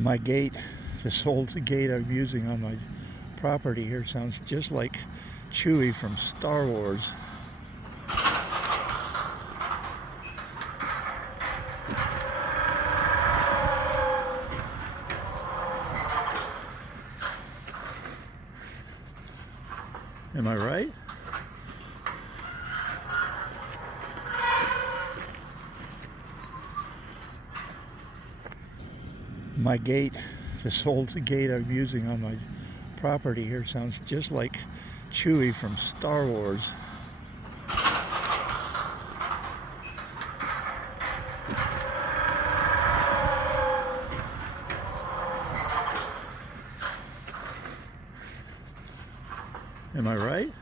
My gate, this old gate I'm using on my property here, sounds just like Chewy from Star Wars. Am I right? My gate, this old gate I'm using on my property here, sounds just like Chewy from Star Wars. Am I right?